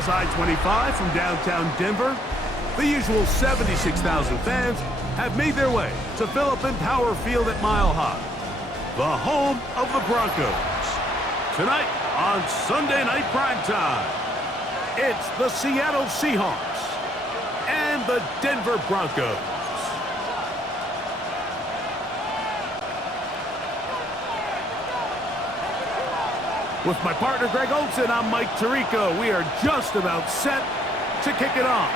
across I-25 from downtown Denver, the usual 76,000 fans have made their way to Philip Power Field at Mile High, the home of the Broncos. Tonight on Sunday Night Primetime, it's the Seattle Seahawks and the Denver Broncos. With my partner Greg Olson, I'm Mike Tirico. We are just about set to kick it off.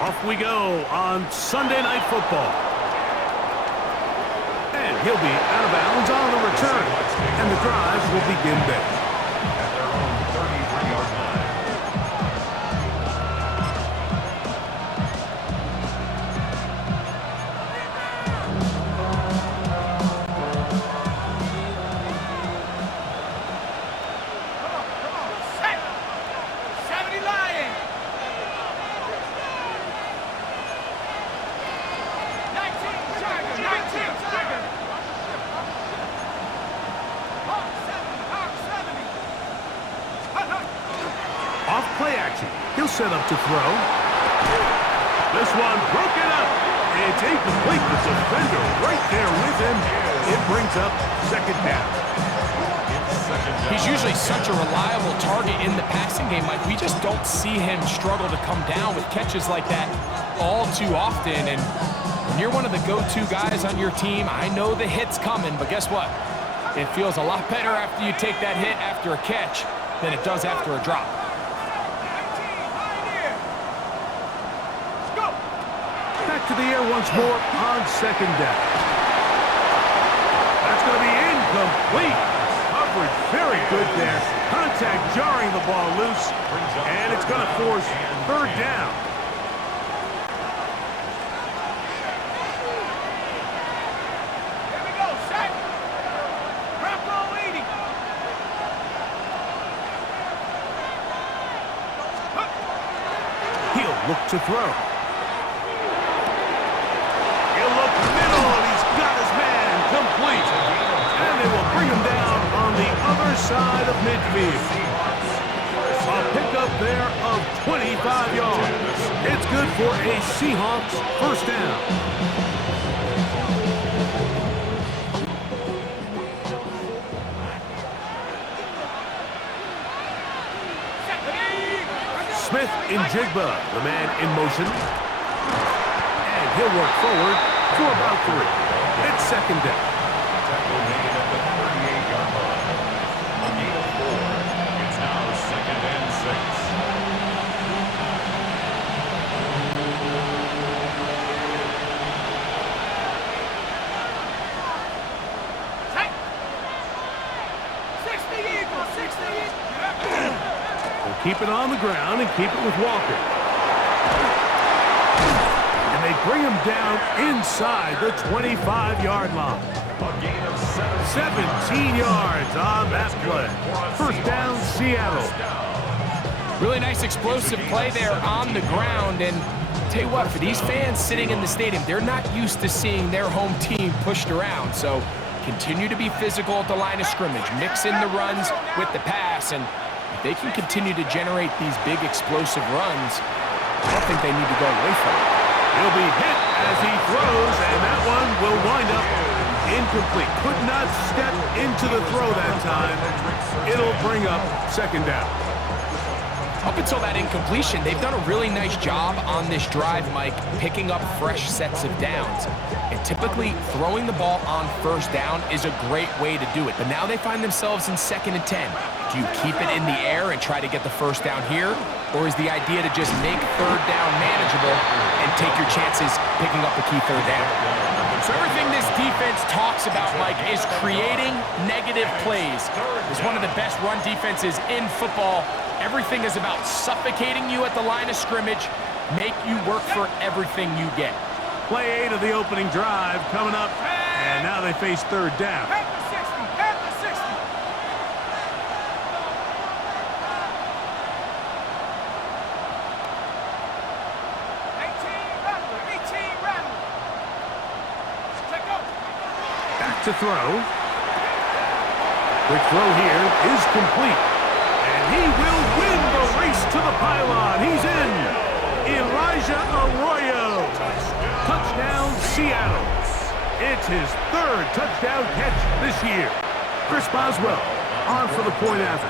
Off we go on Sunday Night Football. And he'll be out of bounds on the return. And the drive will begin there. At their own 33-yard line. He'll set up to throw. This one broken up. It's incomplete. The defender right there with him. It brings up second down. He's usually such a reliable target in the passing game, Mike. We just don't see him struggle to come down with catches like that all too often. And when you're one of the go-to guys on your team, I know the hit's coming, but guess what? It feels a lot better after you take that hit after a catch than it does after a drop. To the air once more on second down. That's going to be incomplete. Coverage very good there. Contact jarring the ball loose, and it's going to force third down. Here we go, set. Bronco leading. He'll look to throw. And they will bring him down on the other side of midfield. A pickup there of 25 yards. It's good for a Seahawks first down. Smith in Jigba, the man in motion. And he'll work forward for about 3. It's second down. Tackle made at the 38-yard line. A gain of 4. It's now second and 6. Set. 60 Eagles, 60 Eagles. They'll keep it on the ground and keep it with Walker. They bring him down inside the 25-yard line. A gain of 17 yards on that play. First down, Seattle. Really nice explosive play there on the ground. And tell you what, for these fans sitting in the stadium, they're not used to seeing their home team pushed around. So continue to be physical at the line of scrimmage. Mix in the runs with the pass. And if they can continue to generate these big explosive runs, I don't think they need to go away from it. He'll be hit as he throws, and that one will wind up incomplete. Could not step into the throw that time. It'll bring up second down. Up until that incompletion, they've done a really nice job on this drive, Mike, picking up fresh sets of downs. And typically, throwing the ball on first down is a great way to do it. But now they find themselves in 2nd and 10. Do you keep it in the air and try to get the first down here? Or is the idea to just make third down manageable and take your chances picking up the key third down? So everything this defense talks about, Mike, is creating negative plays. It's one of the best run defenses in football. Everything is about suffocating you at the line of scrimmage, make you work for everything you get. Play 8 of the opening drive coming up, and now they face third down. To throw. Quick throw here is complete. And he will win the race to the Seattle. It's his third touchdown catch this year. Chris Boswell on for the point after.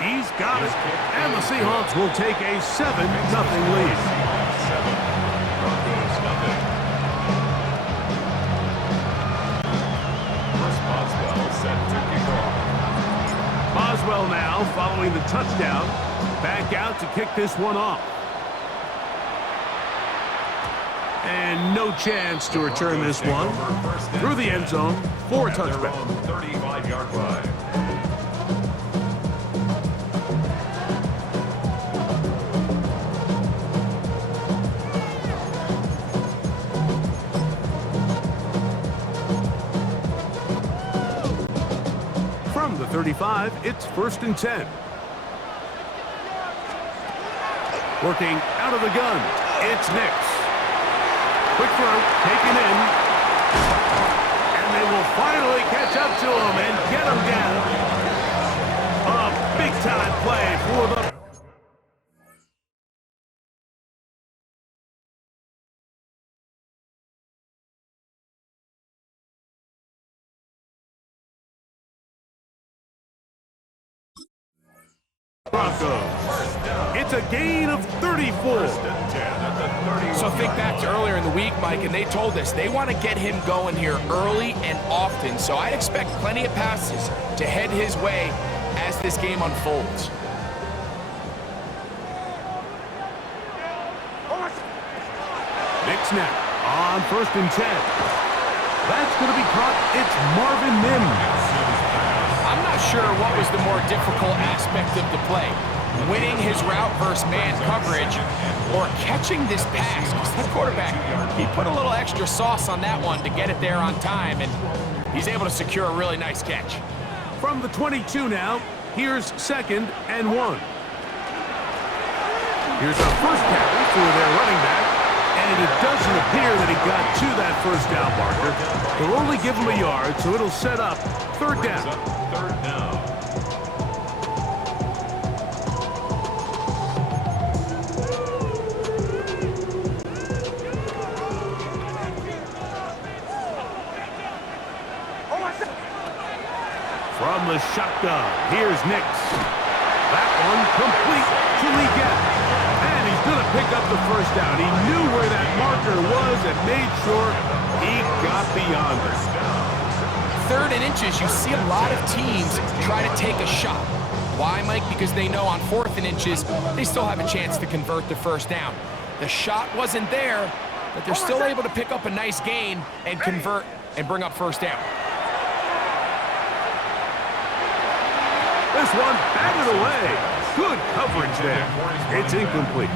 He's got it, and the Seahawks will take a 7-0 lead. 7, Broncos nothing. Chris Boswell set to kick off. Boswell now following the touchdown. Back out to kick this one off. And no chance to return this one through the end zone for a touchback. 35-yard line. From the 35, it's 1st and 10. Working out of the gun, it's Nix. Quick throw, taken in. And they will finally catch up to him and get him down. A big-time play for the... Broncos. It's a gain of 34. So think back to earlier in the week, Mike, and they told us they want to get him going here early and often. So I'd expect plenty of passes to head his way as this game unfolds. Next snap on 1st and 10. That's going to be caught. It's Marvin Mims. I'm not sure what was the more difficult aspect of the play. Winning his route versus man coverage or catching this pass. Because that quarterback, he put a little extra sauce on that one to get it there on time, and he's able to secure a really nice catch. From the 22 now, here's 2nd and 1. Here's a first carry for their running back, and it doesn't appear that he got to that first down marker. They'll only give him a yard, so it'll set up 3rd down. 3rd down. From the shotgun, here's Nix. That one complete to Leggett. And he's going to pick up the first down. He knew where that marker was and made sure he got beyond it. 3rd and inches, you see a lot of teams try to take a shot. Why, Mike? Because they know on 4th and inches, they still have a chance to convert the first down. The shot wasn't there, but they're still able to pick up a nice gain and convert and bring up first down. This one batted away. Good coverage there. It's incomplete.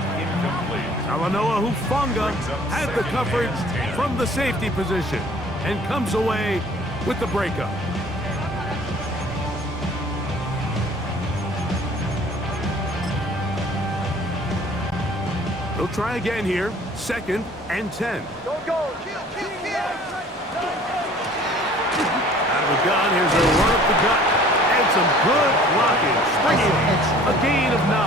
Talanoa Hufanga had the coverage from the safety position and comes away with the breakup. They'll try again here. 2nd and 10. Go. Out of the gun, here's a run up the gut. And some good blocking. Springing a gain of 9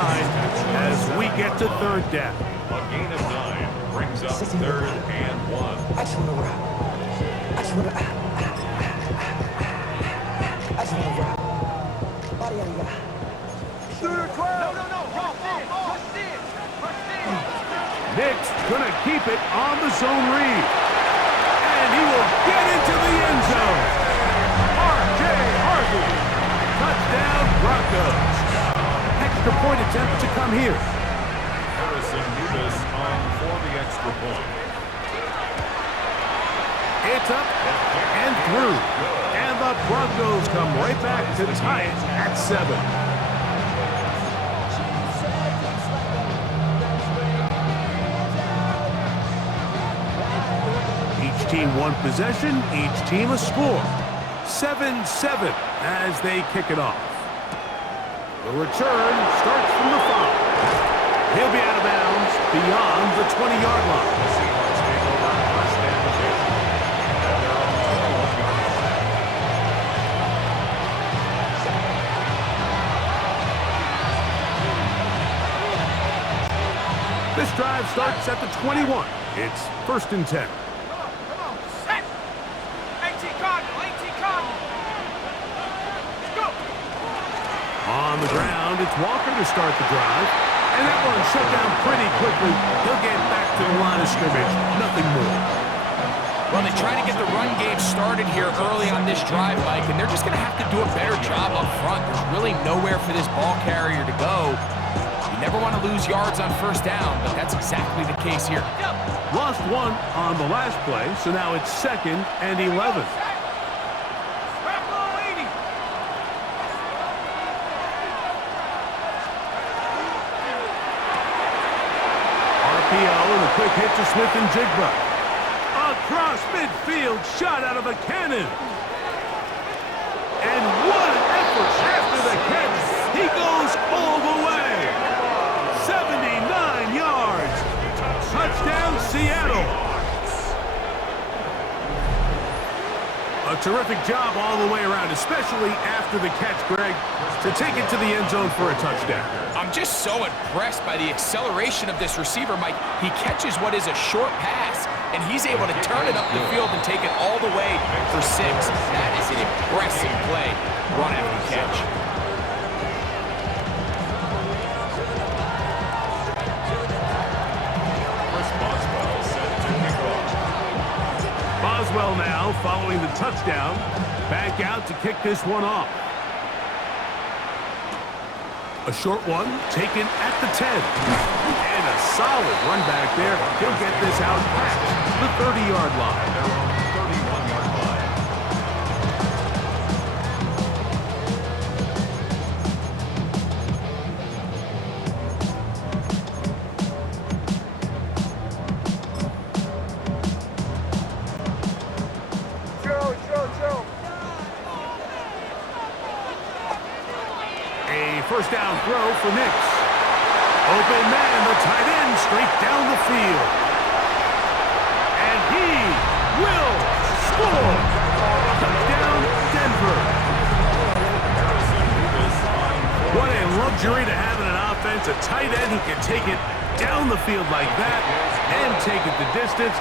as we get to 3rd down. A gain of 9 brings up 3rd and 1. I just want to rock. I just want to rock. Body on the Shooter 12. No. Nick's going to keep it on the zone read. And he will get into the end zone. R.J. Harvey. Touchdown, Broncos. Extra point attempt to come here. Harrison Davis on for the extra point. It's up and through. And the Broncos come right back to tie it at 7. Each team one possession, each team a score. 7-7 as they kick it off. The return starts from the 5. He'll be out of bounds beyond the 20-yard line. The Seahawks take over first and 10. And they're on the 21-yard line. This drive starts at the 21. It's 1st and 10. Come on, set. AT Cardinal, AT Cardinal. Go. On the ground, it's Walker to start the drive. And that one shut down pretty quickly. He'll get back to the line of scrimmage. Nothing more. Well, they try to get the run game started here early on this drive, Mike, and they're just going to have to do a better job up front. There's really nowhere for this ball carrier to go. You never want to lose yards on 1st down, but that's exactly the case here. Lost 1 on the last play, so now it's 2nd and 11. RPO and a quick hit to Smith and Jigba. Across midfield, shot out of a cannon. And what an effort after the catch. He goes all the way. 79 yards. Touchdown, Seattle. A terrific job all the way around, especially after the catch, Greg, to take it to the end zone for a touchdown. I'm just so impressed by the acceleration of this receiver, Mike. He catches what is a short pass, and he's able to turn it up the field and take it all the way for 6. That is an impressive play, run after catch. Boswell now following the touchdown. Back out to kick this one off. A short one taken at the 10. And a solid run back there. He'll get this out past the 30-yard line. They're on the 31-yard line. Joe. A 1st down throw for Nix. Open man, the tight end, straight down the field. And he will score. Touchdown, Denver. What a luxury to have in an offense. A tight end who can take it down the field like that and take it the distance.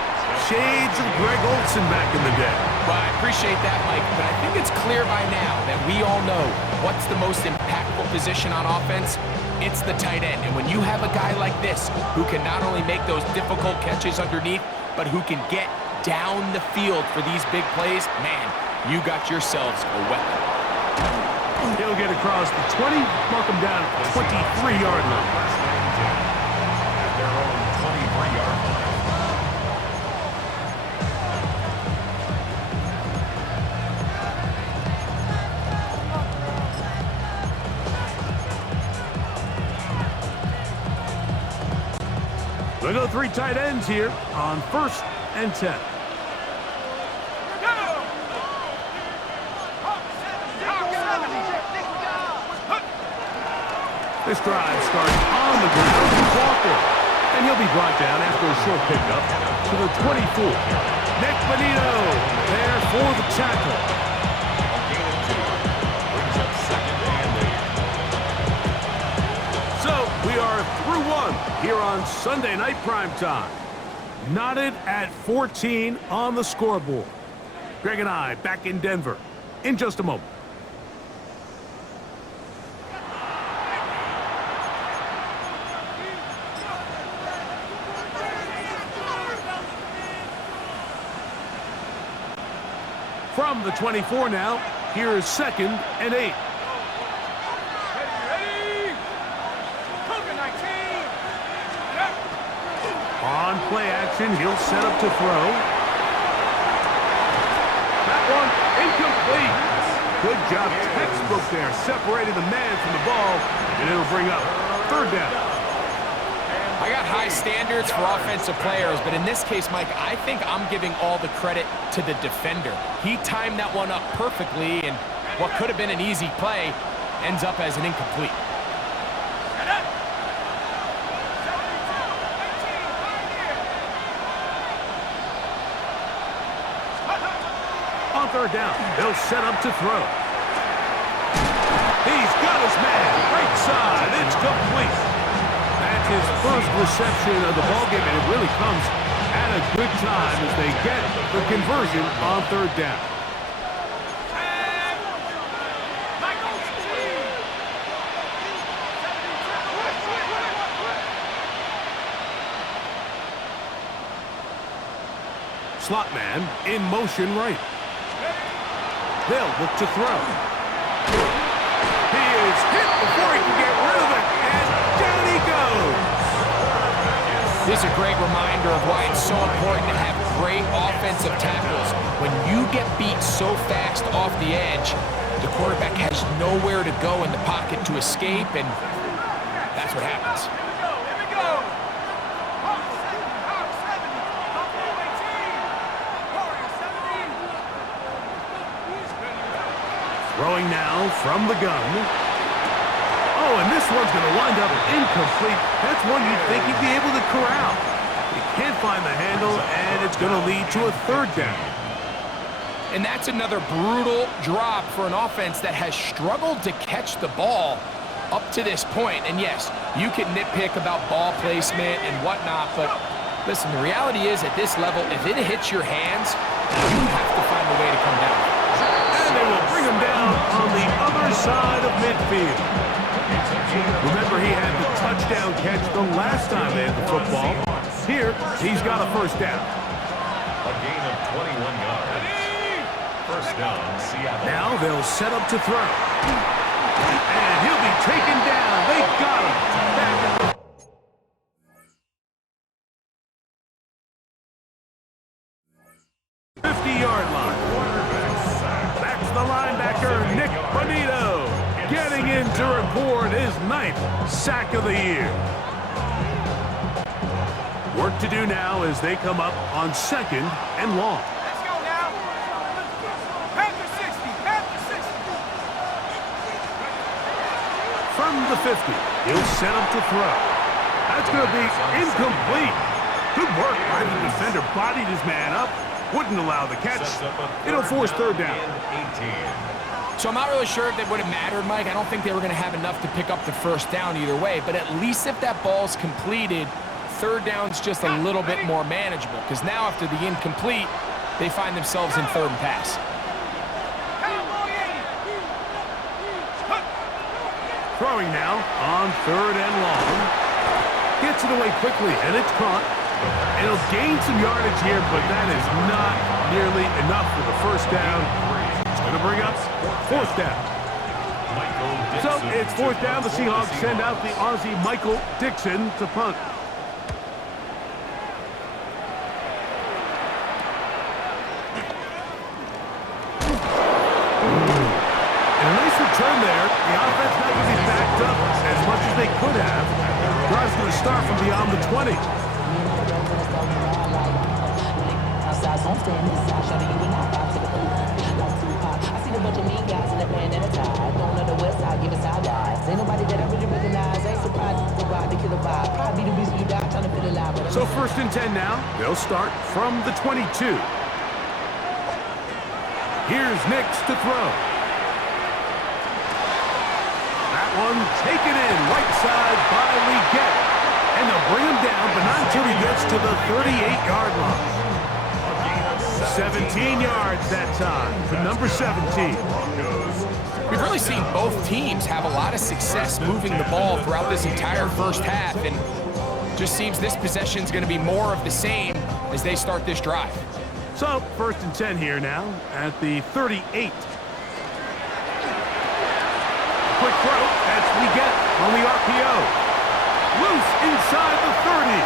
Shades of Greg Olsen back in the day. Well, I appreciate that, Mike, but I think it's clear by now that we all know what's the most impactful position on offense. It's the tight end. And when you have a guy like this who can not only make those difficult catches underneath, but who can get down the field for these big plays, man, you got yourselves a weapon. He'll get across the 20, mark him down at the 23-yard line. At their own 23-yard line. We'll go 3 tight ends here on 1st and 10. This drive starts on the ground with Walker. And he'll be brought down after a short pickup to the 24. Nick Benito there for the tackle. Gain of 2. Brings up 2nd and 8. So we are through 1 here on Sunday Night Primetime. Knotted at 14 on the scoreboard. Greg and I back in Denver in just a moment. From the 24 now, here is 2nd and 8. Ready. Cougar 19. On play action, he'll set up to throw. That one incomplete. Good job, textbook there, separating the man from the ball, and it'll bring up 3rd down. I got high standards for offensive players, but in this case, Mike, I think I'm giving all the credit to the defender. He timed that one up perfectly, and what could have been an easy play ends up as an incomplete. On 3rd down, they'll set up to throw. He's got his man, right side, it's complete. That's his 3rd balanced reception of the ballgame, and it really comes at a good time as they get the conversion on third down. Slot man in motion right. They'll look to throw. He is hit before he can get rid of it, and down he goes. This is a great reminder of why it's so important to have great offensive tackles. When you get beat so fast off the edge, the quarterback has nowhere to go in the pocket to escape, and that's what happens. Throwing now from the gun. Oh, and this one's going to wind up incomplete. That's one you'd think he'd be able to corral. He can't find the handle, and it's going to lead to a third down. And that's another brutal drop for an offense that has struggled to catch the ball up to this point. And yes, you can nitpick about ball placement and whatnot, but listen, the reality is at this level, if it hits your hands, you have to find a way to come down. And they will bring him down on the other side of midfield. Remember, he had the touchdown catch the last time they had the football. Here, he's got a first down. A gain of 21 yards. First down, Seattle. Now they'll set up to throw. And he'll be taken down. They got him. Back at the 50-yard line. That's the linebacker, Nick Bonito, getting in to record his 9th sack of the year. Work to do now as they come up on 2nd and long. Let's go now. Panther 60, Panther 60. From the 50, he'll set up to throw. That's going to be incomplete. Good work by the defender. Bodied his man up. Wouldn't allow the catch. It'll force third down. So I'm not really sure if it would have mattered, Mike. I don't think they were going to have enough to pick up the first down either way. But at least if that ball's completed, third down's just a little bit more manageable. Because now after the incomplete, they find themselves in third and pass. Throwing now on 3rd and long. Gets it away quickly, and it's caught. It'll gain some yardage here, but that is not nearly enough for the first down. It's going to bring up 4th down. So it's 4th down. The Seahawks send out the Aussie Michael Dixon to punt. And a nice return there. The offense not going to be backed up as much as they could have. Drive's going to start from beyond the 20. So 1st and 10 now. They'll start from the 22. Here's Nix to throw. That one taken in right side by Leggett. And they'll bring him down, but not until he gets to the 38-yard line. 17 yards that time for number 17. We've really seen both teams have a lot of success moving the ball throughout this entire first half, and just seems this possession's going to be more of the same as they start this drive. So 1st and 10 here now at the 38. Quick throw, that's Leggett on the RPO. Loose inside the 30.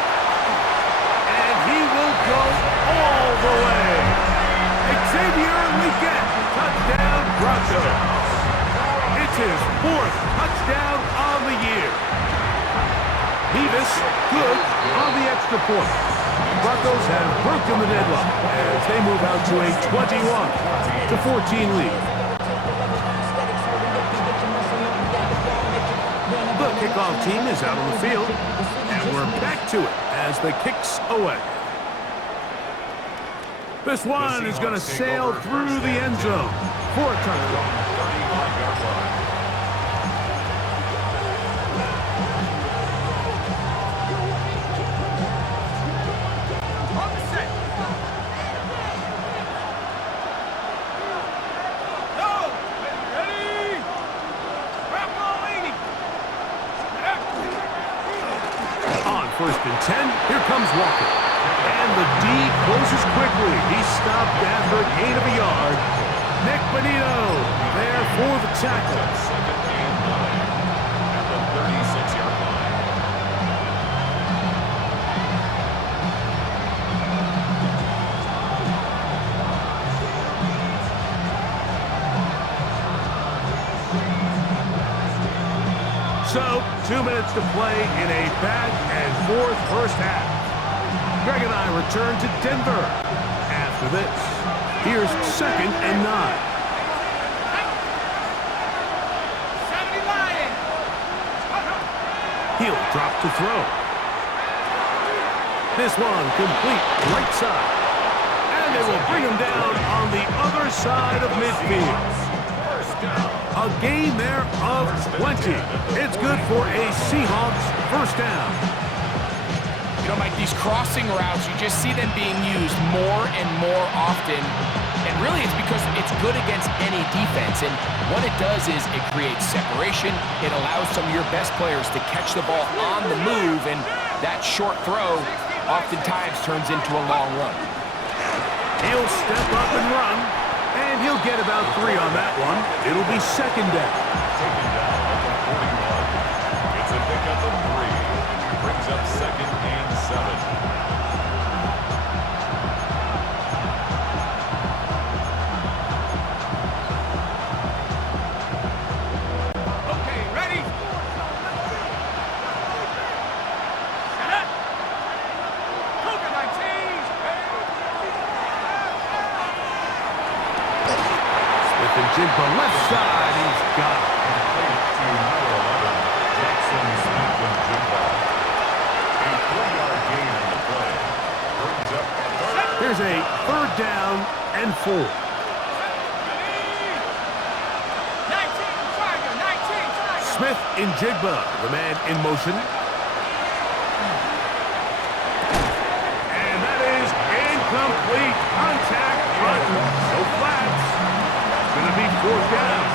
And he will go all the way. Xavier Leggett, touchdown Broncos. It's his 4th touchdown on the year. Nevis, good on the extra point. Broncos have broken the deadlock as they move out to a 21-14 lead. The kickoff team is out on the field, and we're back to it as the kicks away. This one is going to sail through the end zone for a touchdown. first and 10. Here comes Walker. And the D closes quickly. He's stopped after a gain of a yard. Nick Bonito there for the tackle. Second and 9 at the 36-yard line. So, 2 minutes to play in a back-and-forth first half. Greg and I return to Denver. After this, here's second and 9. 70 Lion. He'll drop to throw. This one complete right side. And they will bring him down on the other side of midfield. A gain there of 20. It's good for a Seahawks first down. You know, Mike, these crossing routes, you just see them being used more and more often. And really, it's because it's good against any defense. And what it does is it creates separation. It allows some of your best players to catch the ball on the move. And that short throw oftentimes turns into a long run. He'll step up and run. And he'll get about 3 on that one. It'll be second down. Taken down at the 41. It's a pickup of 3. Brings up second and 7. Jigba left side, he's got it. Complete to number 11, Jackson Smith-Njigba. A 3-yard gain on the play. Brings up third. Here's a third down and 4. 19 Tiger, 19 Tiger. Smith-Njigba, the man in motion. And that is incomplete. Contact, but no flags. Going to be fourth down.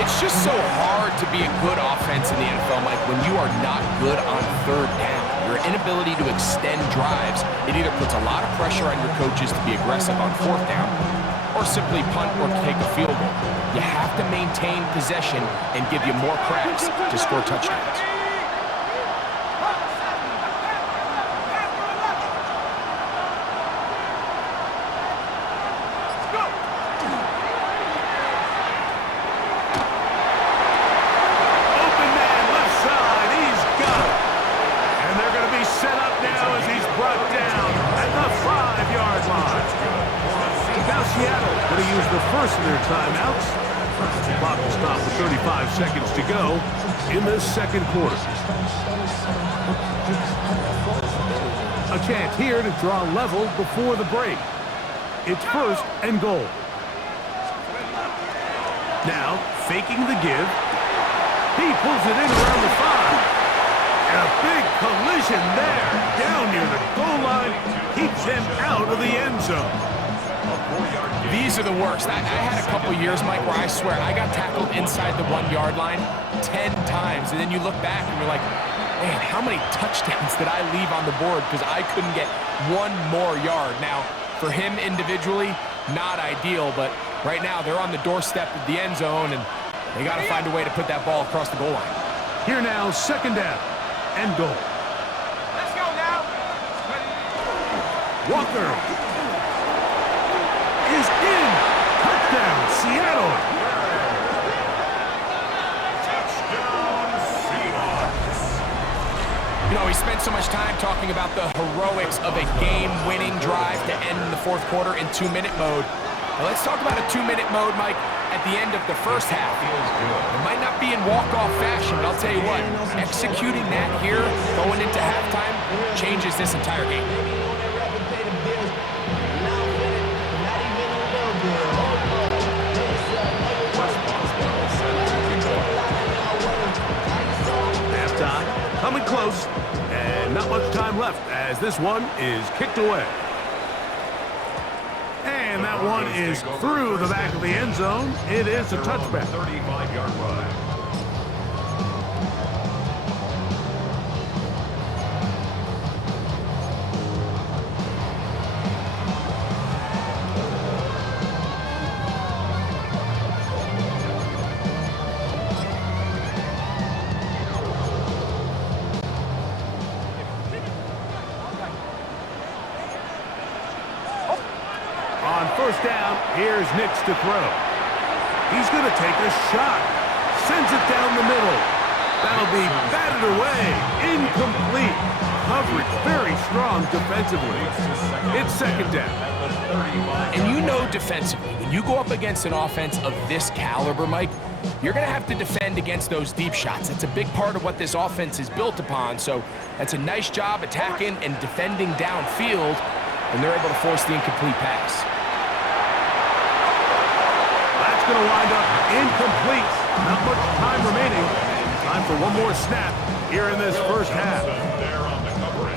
It's just so hard to be a good offense in the NFL, Mike, when you are not good on third down. Your inability to extend drives, it either puts a lot of pressure on your coaches to be aggressive on fourth down or simply punt or take a field goal. You have to maintain possession and give you more cracks to score touchdowns. Seattle going to use the first of their timeouts. The clock will stop with 35 seconds to go in the second quarter. A chance here to draw level before the break. It's first and goal. Now, faking the give. He pulls it in around the 5. And a big collision there. Down near the goal line. Keeps him out of the end zone. These are the worst. I had a couple years, Mike, where I swear I got tackled inside the 1-yard line 10 times. And then you look back and you're like, man, how many touchdowns did I leave on the board because I couldn't get one more yard? Now, for him individually, not ideal, but right now they're on the doorstep of the end zone, and they got to find a way to put that ball across the goal line. Here now, second down and goal. Let's go now. Walker is in. Touchdown, Seattle. Touchdown, Seahawks. You know, we spent so much time talking about the heroics of a game-winning drive to end in the fourth quarter in 2-minute mode. Now let's talk about a 2-minute mode, Mike, at the end of the first half. It might not be in walk-off fashion, but I'll tell you what, executing that here, going into halftime, changes this entire game. Halftime coming close, and not much time left as this one is kicked away. And that one is through the back of the end zone. It is a touchback. 35-yard run. first down. Here's Nix to throw. He's going to take a shot. Sends it down the middle. That'll be batted away. Incomplete. Coverage very strong defensively. It's second down. And you know defensively, when you go up against an offense of this caliber, Mike, you're going to have to defend against those deep shots. That's a big part of what this offense is built upon. So that's a nice job attacking and defending downfield, and they're able to force the incomplete pass. That's going to wind up incomplete. Not much time remaining. Time for one more snap here in this first half.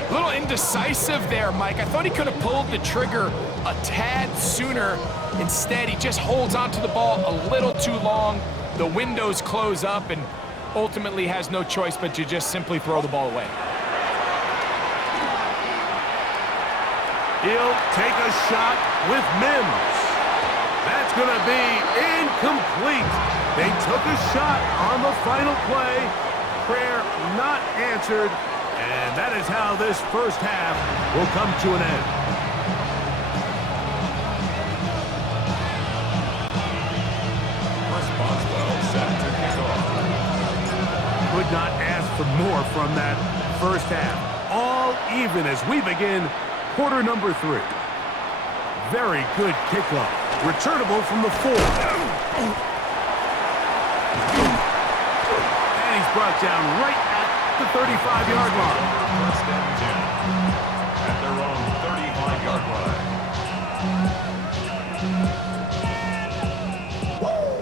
A little indecisive there, Mike. I thought he could have pulled the trigger a tad sooner. Instead, he just holds onto the ball a little too long. The windows close up and ultimately has no choice but to just simply throw the ball away. He'll take a shot with Mims. That's going to be incomplete. They took a shot on the final play. Prayer not answered. And that is how this first half will come to an end. Could not ask for more from that first half. All even as we begin quarter number 3. Very good kickoff. Returnable from the 4. And he's brought down right at the 35-yard line. First and 10 at their own 35-yard line.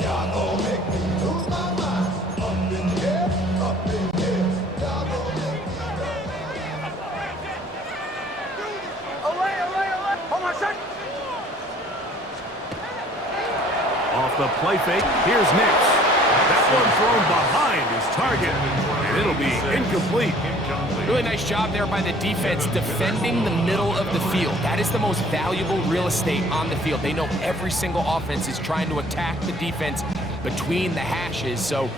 Y'all gon' make me lose my mind. Up in here, up in here. Y'all gon' make me Olay, olay, olay. Hold on, son. Off the play fake, here's Nix. That one thrown behind his target, and it'll be incomplete. Really nice job there by the defense defending the middle of the field. That is the most valuable real estate on the field. They know every single offense is trying to attack the defense between the hashes, so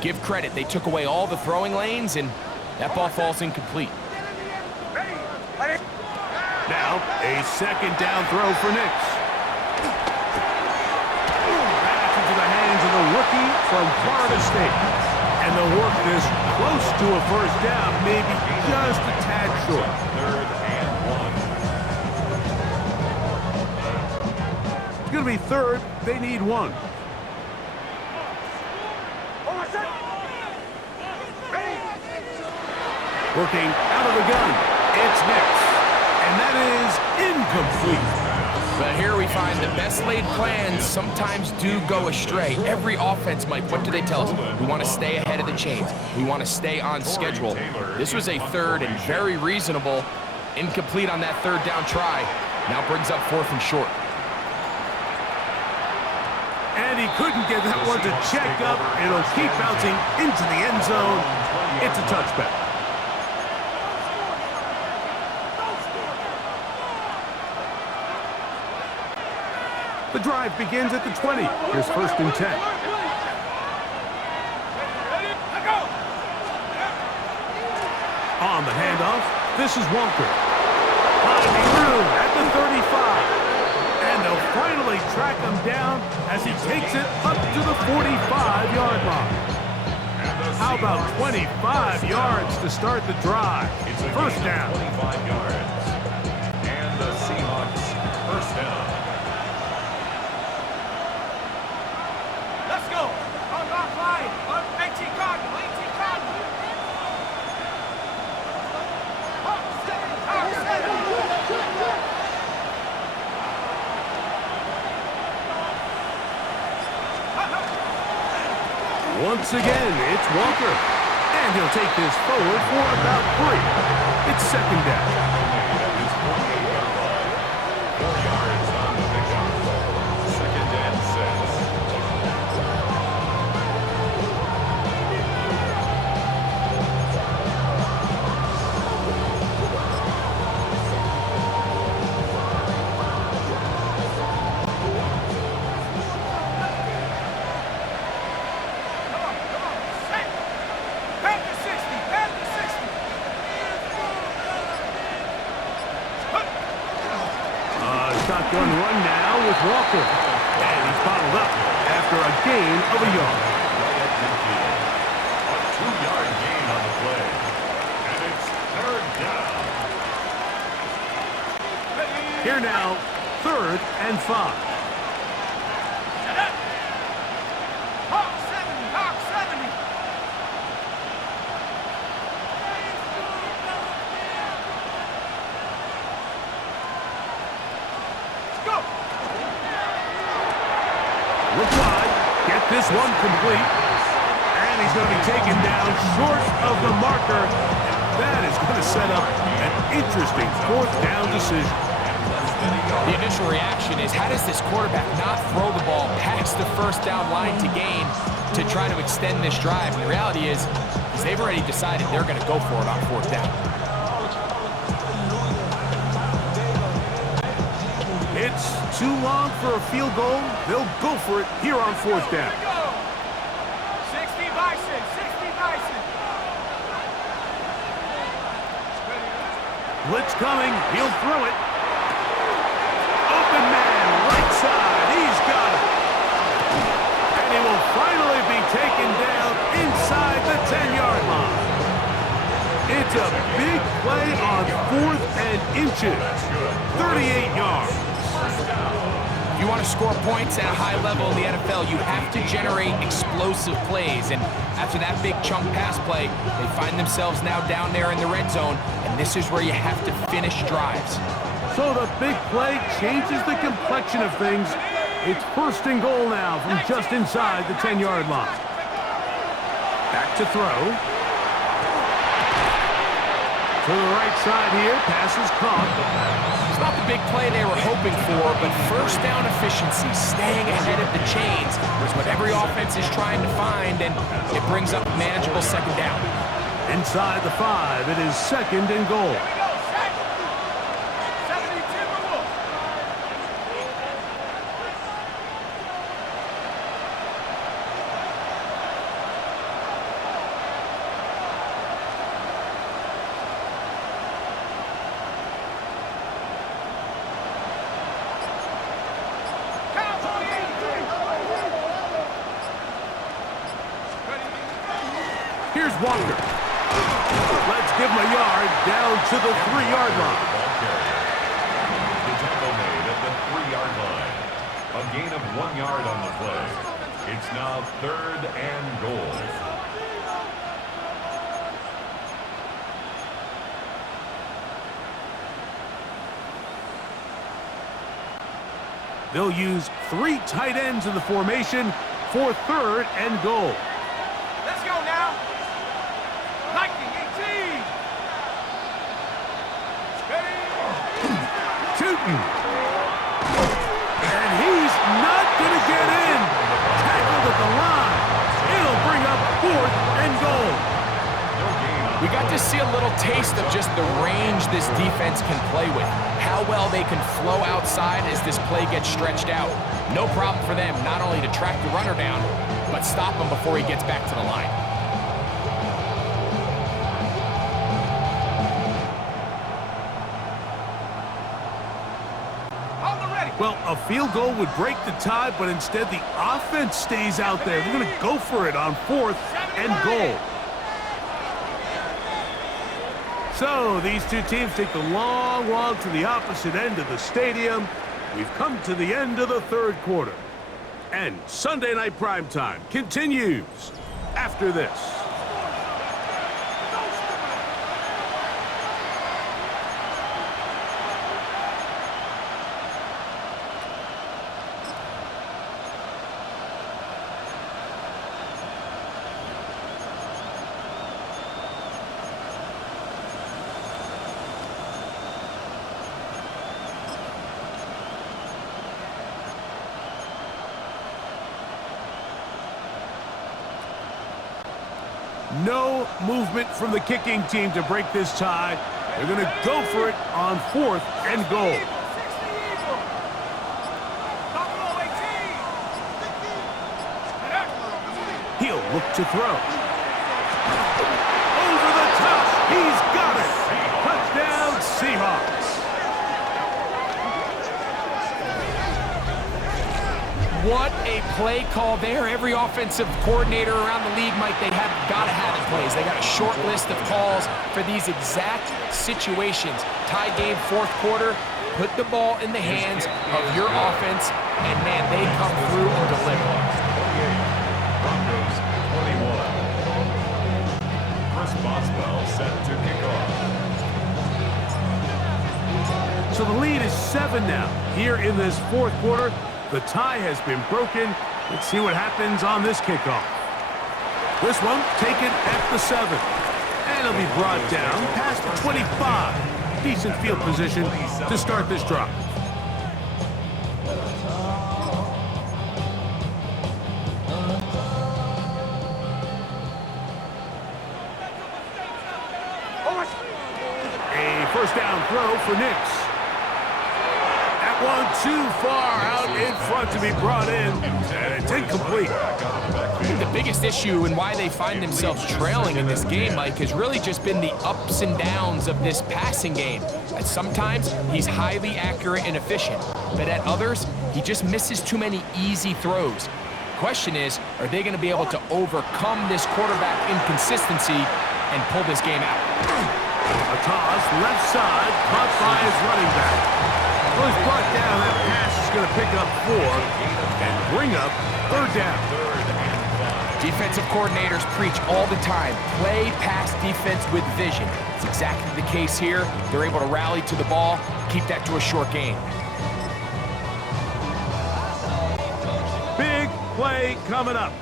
give credit. They took away all the throwing lanes, and that ball falls incomplete. Now, a second down throw for Nix. Back into the hands of the rookie from Florida State. And they'll work this close to a first down, maybe just a tad short. Third and 1. It's going to be third. They need 1. Hold on, son. Ready. Working out of the gun. It's Nix. And that is incomplete. But here we find the best laid plans sometimes do go astray. Every offense, Mike, what do they tell us? We want to stay ahead of the chains. We want to stay on schedule. This was a third and very reasonable. Incomplete on that third down try. Now brings up 4th and short. And he couldn't get that one to check up. It'll keep bouncing into the end zone. It's a touchback. The drive begins at the 20. Here's 1st and 10. Ready, let go. On the handoff, this is Walker. Finding room at the 35. And they'll finally track him down as he takes it up to the 45-yard line. How about 25 yards to start the drive? It's a First gain of down. 25 yards. And the Seahawks first down. Let's go. On our line. On 18 Cardinal. 18 Cardinal. Once again, it's Walker. And he'll take this forward for about 3. It's second down. At his 48-yard line. 4 yards on the pickup. Second and 6. Shotgun run now with Walker. And he's bottled up after a gain of a yard. Right at midfield. A 2-yard gain on the play. And it's third down. Here now, 3rd and 5. Hawk 70, Hawk 70. Let's go. Look wide. Get this one complete. And he's going to be taken down short of the marker. That is going to set up an interesting 4th down decision. The initial reaction is, how does this quarterback not throw the ball past the 1st down line to gain to try to extend this drive? And the reality is they've already decided they're going to go for it on 4th down. It's too long for a field goal. They'll go for it here on 4th down. Here we go. 60 Bison, 60 Bison. Blitz coming. He'll throw it. Open man, right side. He's got it. And he will finally be taken down inside the 10-yard line. It's a big play on 4th and inches. 38 yards. If you want to score points at a high level in the NFL, you have to generate explosive plays. And after that big chunk pass play, they find themselves now down there in the red zone, and this is where you have to finish drives. So the big play changes the complexion of things. It's 1st and goal now from just inside the 10-yard line. Back to throw. To the right side here, pass is caught. It's not the big play they were hoping for, but 1st down efficiency, staying ahead of the chains, is what every offense is trying to find, and it brings up a manageable 2nd down. Inside the 5, it is 2nd and goal. Here we go, set. 70 Timberwolves. Cowboy 83. Here's Walker. Let's give him a yard down to the 3-yard line. Ball carrier. The tackle made at the 3-yard line. A gain of 1 yard on the play. It's now 3rd and goal. They'll use 3 tight ends in the formation for 3rd and goal. Let's go now. Lightning 18. Tootin. And he's not going to get in. Tackled at the line. It'll bring up 4th and goal. We got to see a little taste of just the range this defense can play with. How well they can flow outside as this play gets stretched out. No problem for them not only to track the runner down, but stop him before he gets back to the line. Well, a field goal would break the tie, but instead the offense stays out there. They're going to go for it on 4th and goal. So these two teams take the long walk to the opposite end of the stadium. We've come to the end of the 3rd quarter. And Sunday Night Primetime continues after this. No movement from the kicking team to break this tie. They're going to go for it on 4th and goal. He'll look to throw. Over the top. He's got it. Touchdown, Seahawks. What a play call there. Every offensive coordinator around the league, Mike, they have got to have plays. They got a short list of calls for these exact situations. Tie game, fourth quarter, put the ball in the hands of your offense, and man, they come through and deliver. 28, Broncos 21. Chris Boswell set to kick off. So the lead is 7 now. Here in this fourth quarter, the tie has been broken. Let's see what happens on this kickoff. This one taken at the 7. And it'll be brought down past the 25. Decent field position to start this drive. A first down throw for Nix. One too far out in front to be brought in, and it's incomplete. I think the biggest issue and why they find themselves trailing in this game, Mike, has really just been the ups and downs of this passing game. And sometimes he's highly accurate and efficient, but at others, he just misses too many easy throws. Question is, are they going to be able to overcome this quarterback inconsistency and pull this game out? A toss, left side, caught by his running back. Well, he's brought down. That pass is going to pick up 4 and bring up third down. Defensive coordinators preach all the time, play pass defense with vision. It's exactly the case here. They're able to rally to the ball, keep that to a short gain. Big play coming up.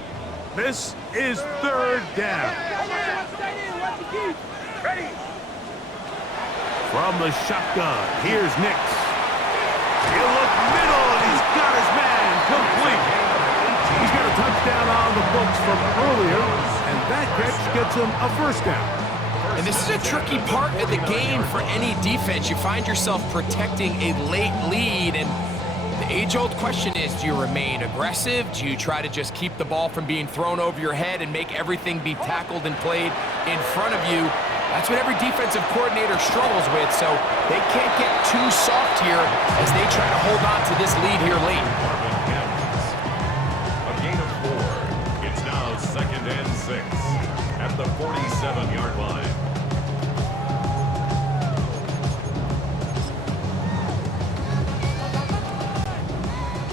This is third down. Ready. From the shotgun, here's Nix. He'll look middle, and he's got his man complete. He's got a touchdown on the books from earlier, and that catch gets him a first down. And this is a tricky part of the game for any defense. You find yourself protecting a late lead, and the age-old question is, do you remain aggressive? Do you try to just keep the ball from being thrown over your head and make everything be tackled and played in front of you? That's what every defensive coordinator struggles with, so they can't get too soft here as they try to hold on to this lead here late. A gain of 4. It's now 2nd and 6 at the 47-yard line.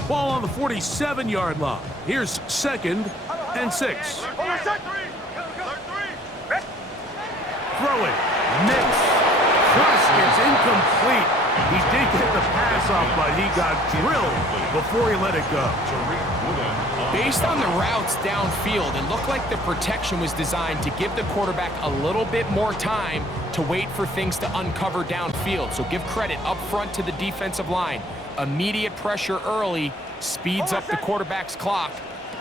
Ball on the 47-yard line. Here's 2nd and 6. Throwing. Nix. Cross is incomplete. He did get the pass off, but he got drilled before he let it go. Based on the routes downfield, it looked like the protection was designed to give the quarterback a little bit more time to wait for things to uncover downfield. So give credit up front to the defensive line. Immediate pressure early speeds up the quarterback's clock.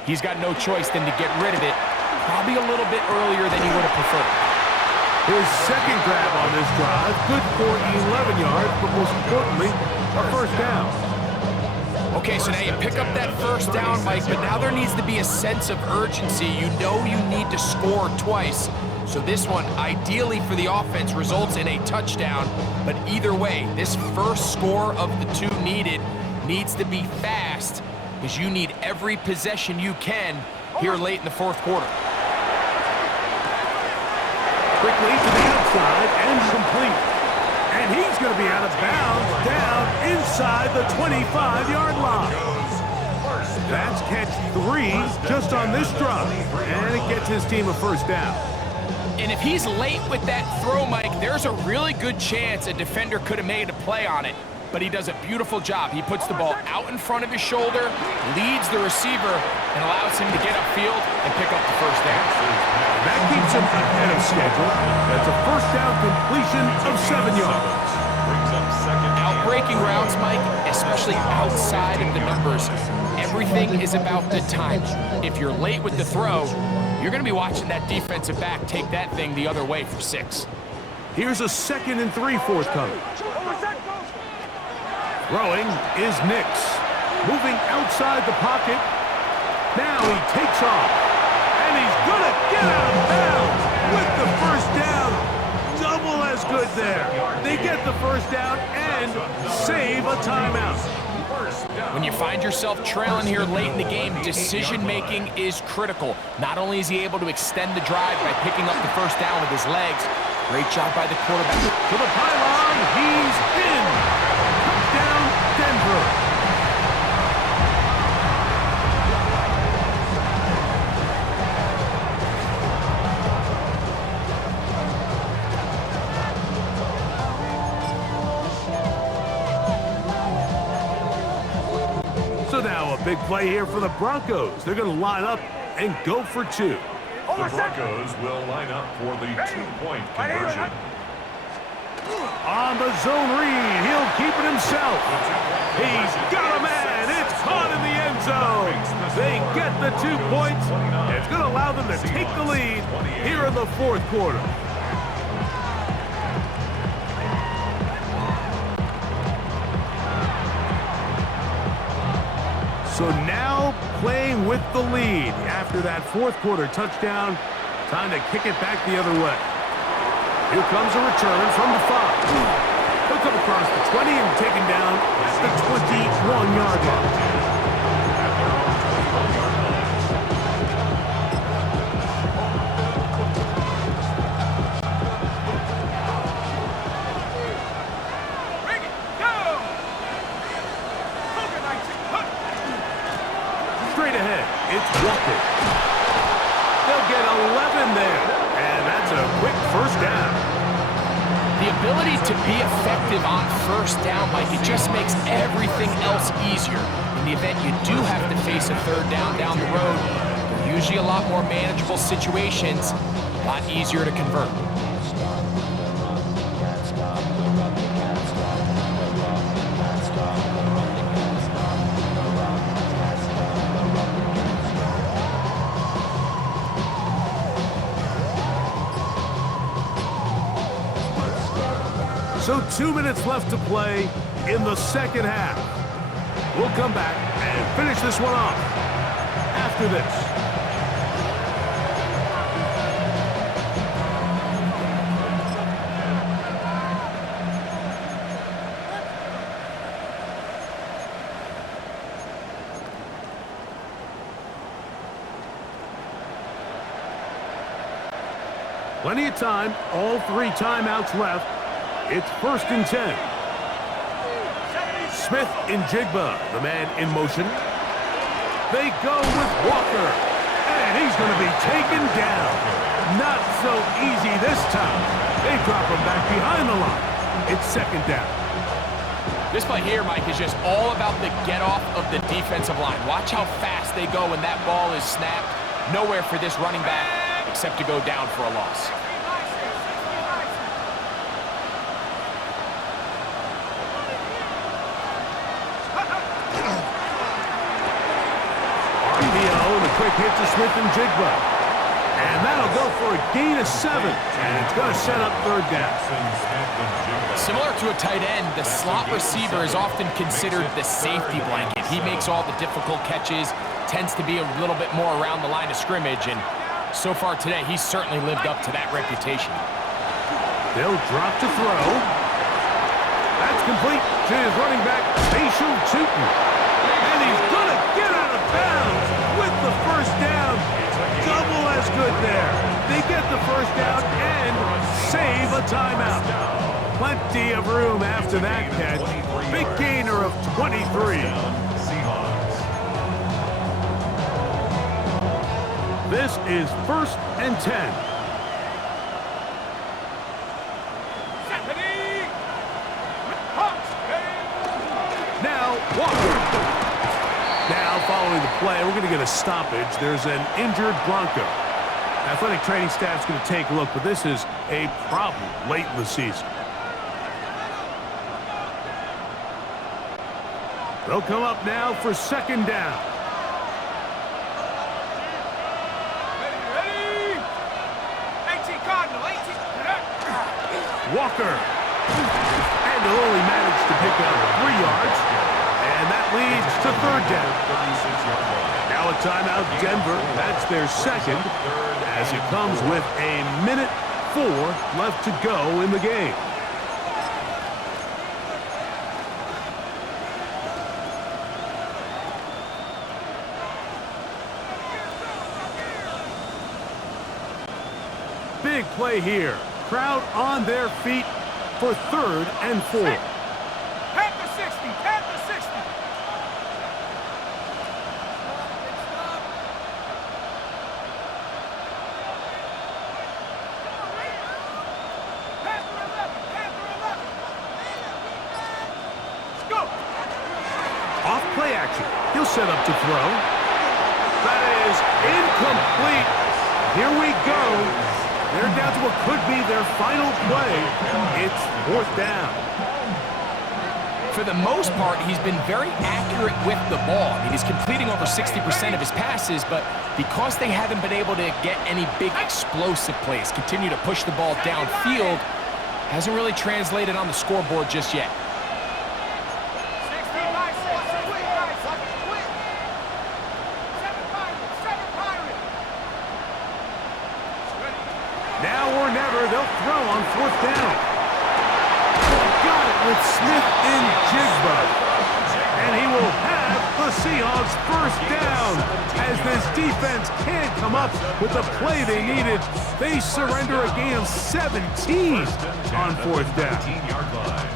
He's got no choice than to get rid of it, probably a little bit earlier than he would have preferred. His second grab on this drive, good for 11 yards, but most importantly, a first down. Okay, so now you pick up that first down, Mike, but now there needs to be a sense of urgency. You know you need to score twice. So this one, ideally for the offense, results in a touchdown. But either way, this first score of the 2 needed needs to be fast, because you need every possession you can here late in the fourth quarter. Quickly to the outside and complete. And he's going to be out of bounds down inside the 25-yard line. That's catch 3 just on this drive. And it gets his team a first down. And if he's late with that throw, Mike, there's a really good chance a defender could have made a play on it. But he does a beautiful job. He puts the ball out in front of his shoulder, leads the receiver, and allows him to get upfield and pick up the first down. That keeps him ahead of schedule. That's a first down completion of 7 yards. Out-breaking routes, Mike, especially outside of the numbers, everything is about the time. If you're late with the throw, you're going to be watching that defensive back take that thing the other way for 6. Here's a 2nd and 3 forthcoming. Throwing is Nix. Moving outside the pocket. Now he takes off. And he's going to get out of bounds with the first down. Double as good there. They get the first down and save a timeout. When you find yourself trailing here late in the game, decision-making is critical. Not only is he able to extend the drive by picking up the first down with his legs, great job by the quarterback. To the pylon, he's in. Touchdown, Denver. So now a big play here for the Broncos. They're going to line up and go for two. The Broncos will line up for the two-point conversion. On the zone read, he'll keep it himself. He's got a man. It's caught in the end zone. They get the 2 points. It's going to allow them to take the lead here in the fourth quarter. So now playing with the lead after that fourth quarter touchdown. Time to kick it back the other way. Here comes a return from the 5. He'll come across the 20 and taken down at the 21-yard line. Straight ahead, it's Walker. They'll get 11 there, and that's a quick first down. The ability to be effective on first down, Mike, it just makes everything else easier. In the event you do have to face a third down the road, they're usually a lot more manageable situations, a lot easier to convert. So 2 minutes left to play in the second half. We'll come back and finish this one off after this. Plenty of time, all 3 timeouts left. It's 1st and 10. Smith and Jigba, the man in motion. They go with Walker, and he's going to be taken down. Not so easy this time. They drop him back behind the line. It's 2nd down. This play here, Mike, is just all about the get-off of the defensive line. Watch how fast they go when that ball is snapped. Nowhere for this running back except to go down for a loss. Quick hit to Smith and Jigba. And that'll go for a gain of 7. And it's going to set up 3rd down. Similar to a tight end, the slot receiver is often considered the safety blanket. He makes all the difficult catches, tends to be a little bit more around the line of scrimmage, and so far today, he's certainly lived up to that reputation. They'll drop to throw. That's complete to his running back, Facial Tootin. And he's going to get out of bounds with the first down. Double as good there. They get the first down and save a timeout. Plenty of room after that catch. Big gainer of 23. This is 1st and 10. Now Walker. Now, following the play, we're going to get a stoppage. There's an injured Bronco. Athletic training staff's going to take a look, but this is a problem late in the season. They'll come up now for 2nd down. Ready? 18 Cardinal, 18. Walker. And he'll only manage to pick up 3 yards. And that leads to 3rd down. Now a timeout, Denver. That's their 2nd, as it comes with a minute 4 left to go in the game. big play here. Crowd on their feet for 3rd and 4. Panther 60, Panther 60. Panther 11, Panther 11. Let's go. Off play action. He'll set up to throw. That is incomplete. Here we go. They're down to what could be their final play. It's 4th down. For the most part, he's been very accurate with the ball. I mean, he's completing over 60% of his passes, but because they haven't been able to get any big explosive plays, continue to push the ball downfield, hasn't really translated on the scoreboard just yet. 16 by 6, 16 by 6. 7 Pirates, 7 Pirates. Now or never, they'll throw on 4th down. Got it with Smith in Jigba. And he will have the Seahawks 1st down. As this defense can't come up with the play they needed, they surrender a gain of 17 on 4th down. 18-yard line.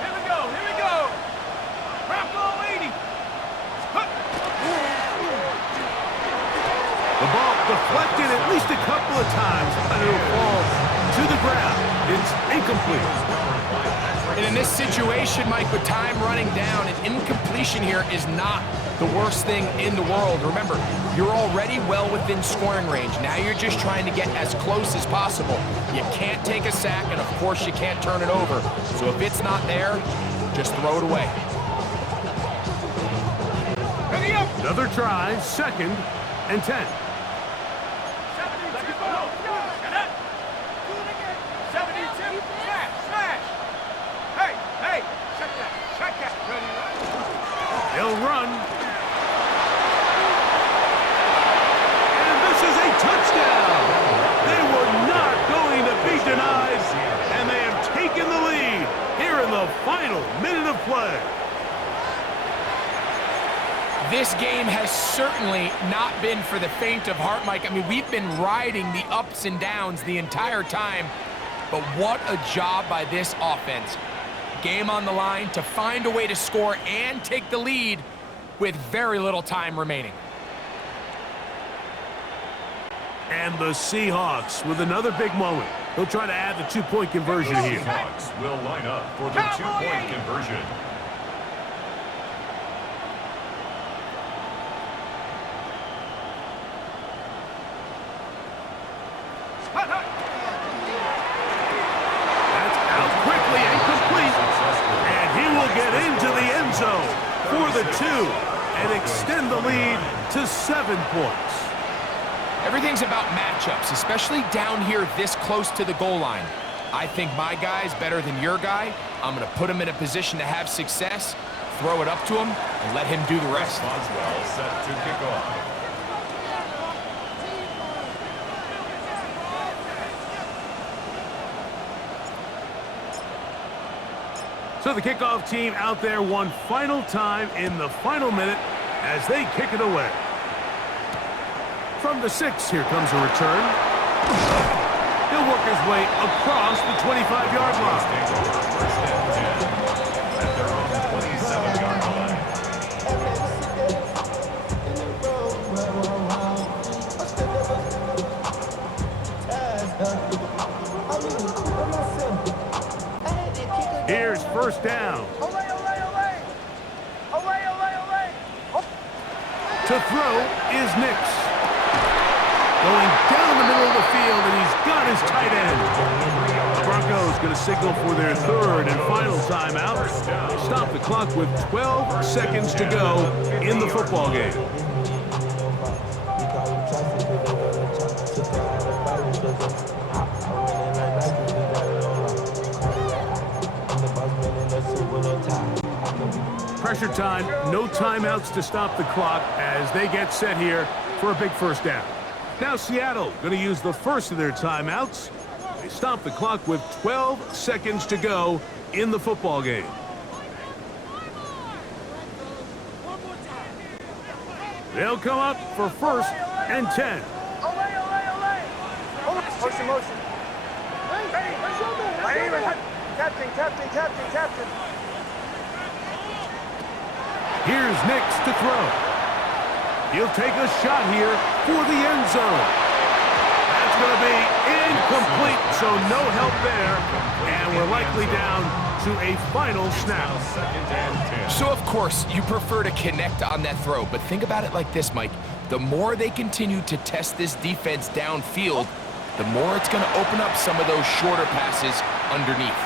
Here we go, here we go. Bronco leading. The ball deflected at least a couple of times, but it'll fall to the ground. It's incomplete. And in this situation, Mike, with time running down, an incompletion here is not the worst thing in the world. Remember, you're already well within scoring range. Now you're just trying to get as close as possible. You can't take a sack, and of course you can't turn it over. So if it's not there, just throw it away. Ready up. Another try, 2nd and 10. 72, go. Get it. 72, smash, smash. Hey, hey, check that, check that. Ready, right? They'll run. And this is a touchdown. They were not going to be denied, and they have taken the lead here in the final minute of play. This game has certainly not been for the faint of heart, Mike. I mean, we've been riding the ups and downs the entire time, but what a job by this offense. Game on the line to find a way to score and take the lead with very little time remaining. And the Seahawks with another big moment. They'll try to add the 2-point conversion here. Seahawks will line up for the 2-point conversion. Hut, hut. That's out quickly and complete. And he will get into the end zone for the 2 and extend the lead to 7 points. Everything's about matchups, especially down here this close to the goal line. I think my guy's better than your guy. I'm going to put him in a position to have success, throw it up to him, and let him do the rest. Boswell set to kick off. So the kickoff team out there one final time in the final minute as they kick it away. From the 6, here comes a return. He'll work his way across the 25-yard line. Take over 1st and 10 at their own 27-yard line. Here's 1st down. Olay, olay, olay. Olay, olay, olay. To throw is Nix. Going down the middle of the field, and he's got his tight end. The Broncos going to signal for their 3rd and final timeout. Stop the clock with 12 seconds to go in the football game. Pressure time, no timeouts to stop the clock as they get set here for a big 1st down. Now Seattle going to use the first of their timeouts. They stop the clock with 12 seconds to go in the football game. They'll come up for 1st and 10. Motion, motion. Captain. Here's Nix to throw. He'll take a shot here for the end zone. That's going to be incomplete, so no help there. And we're likely down to a final snap. So, of course, you prefer to connect on that throw, but think about it like this, Mike. The more they continue to test this defense downfield, the more it's going to open up some of those shorter passes underneath.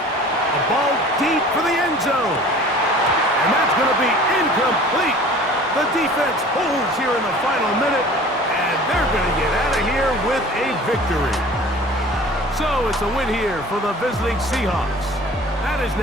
A ball deep for the end zone. And that's going to be incomplete. The defense holds here in the final minute, and they're going to get out of here with a victory. So it's a win here for the visiting Seahawks. That is